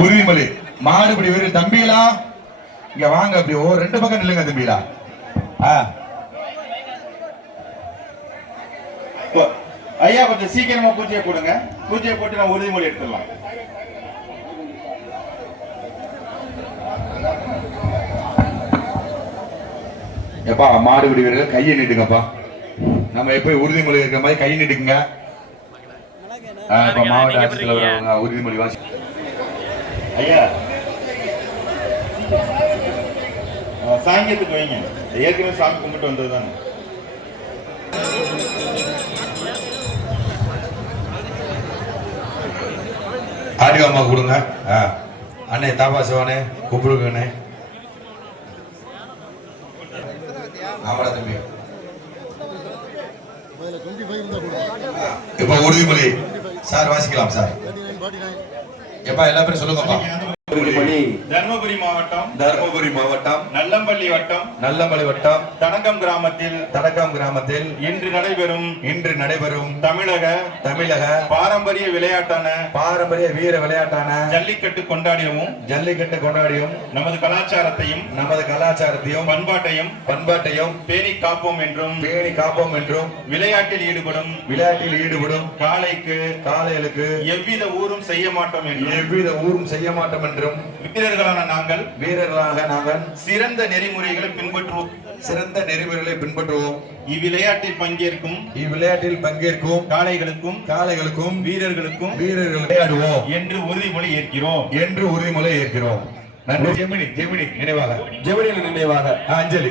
உறுதிமொழி மாடுபிடி வீரர் தம்பிகளா இங்க வாங்க. அப்படி ரெண்டு பக்கம் நில்லுங்க தம்பிகளா. ஐயா கொஞ்சம் சீக்கிரமா பூஜையை போடுங்க. பூஜையை போட்டு நான் உறுதிமொழி எடுத்துடலாம். எப்பா மாடுபிடி வீரர்கள் கையை நீட்டுங்கப்பா. நம்ம எப்ப உறுதிமொழி இருக்கிற மாதிரி கையை நீட்டுக்குங்க. மாவட்ட ஆட்சித்தலைவர் உறுதிமொழி வாசி. ஐயா சாயங்கத்துக்கு வைங்க. ஏற்கனவே சாமி கும்பிட்டு வந்தது தானே. ஆடியோ அம்மா கொடுங்க. அண்ணே தாபா சிவானே கூப்பிடுங்கண்ணே. ஆமாடா தம்பி. இப்ப உறுதிமொழி சார் வாசிக்கலாம் சார். எப்பா எல்லா பேரும் சொல்லுங்கப்பா. தர்மபுரி மாவட்டம் நல்லம்பள்ளி வட்டம் தடகம் கிராமத்தில் இன்று நடைபெறும் தமிழக பாரம்பரிய வீர விளையாட்டான ஜல்லிக்கட்டு கொண்டாடியவும் நமது கலாச்சாரத்தையும் பண்பாட்டையும் பேணி காப்போம் என்றும் விளையாட்டில் ஈடுபடும் காளைகளுக்கு எவ்வித ஊரும் செய்ய மாட்டோம் என்றும் வீரர்களாக நாங்கள் சிறந்த நெறிமுறைகளை பின்பற்றுவோம். இவ்விளையாட்டில் பங்கேற்கும் காளைகளுக்கும் வீரர்களுக்கும் விளையாடுவோம் என்று உறுதிமொழி ஏற்கிறோம். நன்றி. ஜெமினி நினைவாக அஞ்சலி.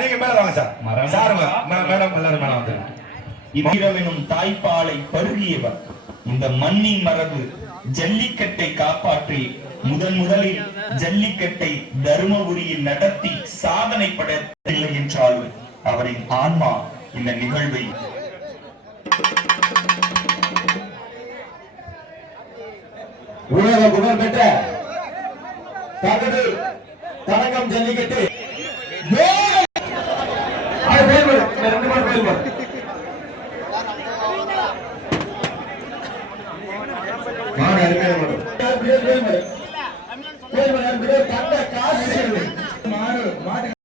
நீங்க மேல வாங்க சார். மேடம் எல்லாரும் மேல வந்து. இதம் தாய்ப்பாலை பருகியவர் இந்த மண்ணின் மரபு ஜல்லிக்கட்டை காப்பாற்றி முதலில் ஜல்லிக்கட்டை தருமபுரியில் நடத்தி சாதனை படையவில்லை என்றாலும் அவரின் ஆன்மா இந்த நிகழ்வை உலக புகழ் பெற்ற தடகம் ஜல்லிக்கட்டு அருமையான